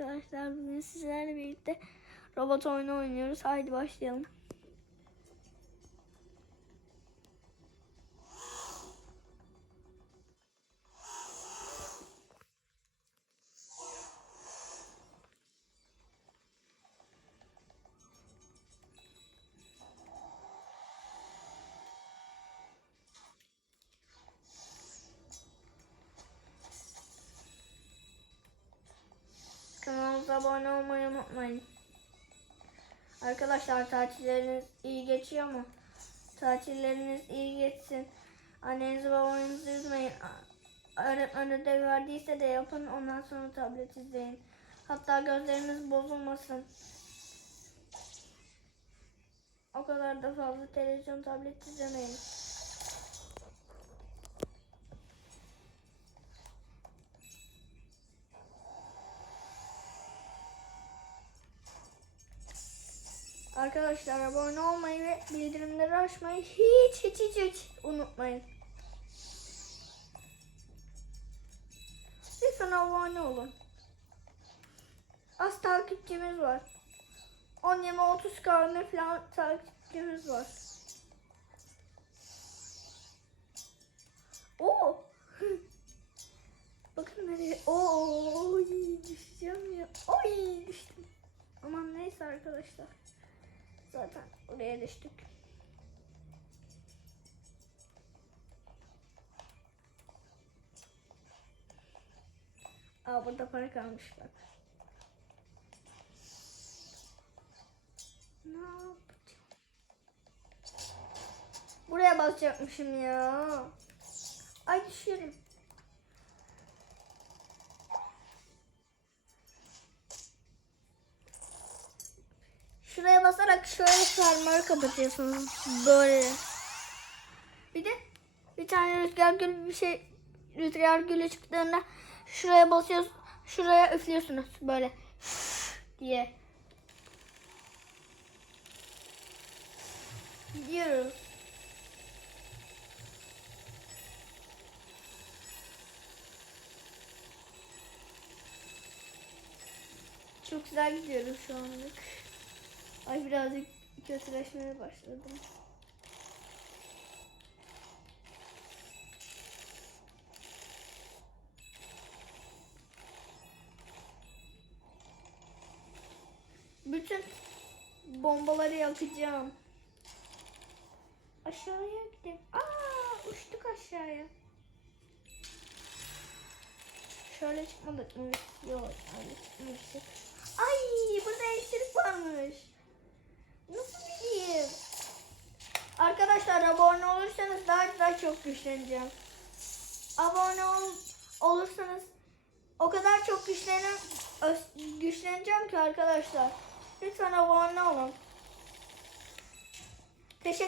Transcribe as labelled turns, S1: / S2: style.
S1: arkadaşlar. Bugün sizlerle birlikte robot oyunu oynuyoruz. Haydi başlayalım. Kanalımıza abone olmayı unutmayın. Arkadaşlar tatilleriniz iyi geçiyor mu? Tatilleriniz iyi geçsin. Annenizi babanızı üzmeyin. Öğretmen ödev verdiyse de yapın. Ondan sonra tablet izleyin. Hatta gözleriniz bozulmasın. O kadar da fazla televizyon, tablet izlemeyin. Arkadaşlar abone olmayı ve bildirimleri açmayı hiç hiç hiç hiç unutmayın. Lütfen abone olun. Az takipçimiz var. 10 20 30 kahve falan takipçimiz var. Oo. Bakın nereye. Oo, düşeceğim ya. Oy düştüm. Aman neyse arkadaşlar. Zaten oraya düştük. Aa burada para kalmış bak. Ne yapacağım? Buraya basacakmışım ya. Ay düşerim. Şuraya basarak şöyle fermuarı kapatıyorsunuz. Böyle. Bir de bir tane rüzgar gülü bir şey rüzgar gülü çıktığında şuraya basıyorsunuz. Şuraya üflüyorsunuz böyle diye. Gidiyoruz. Çok güzel gidiyoruz şu anlık. Ay birazcık kötüleşmeye başladım. Bütün bombaları yakacağım. Aşağıya gidelim. Aa, uçtuk aşağıya. Şöyle çıkmadık mı? Yok, öyle çıkmıştık. Ay, burada elektrik varmış. Nasıl bileyim? Arkadaşlar abone olursanız daha çok güçleneceğim. Abone ol, olursanız o kadar çok güçlenim, öz- güçleneceğim ki arkadaşlar. Lütfen abone olun. Teşekkür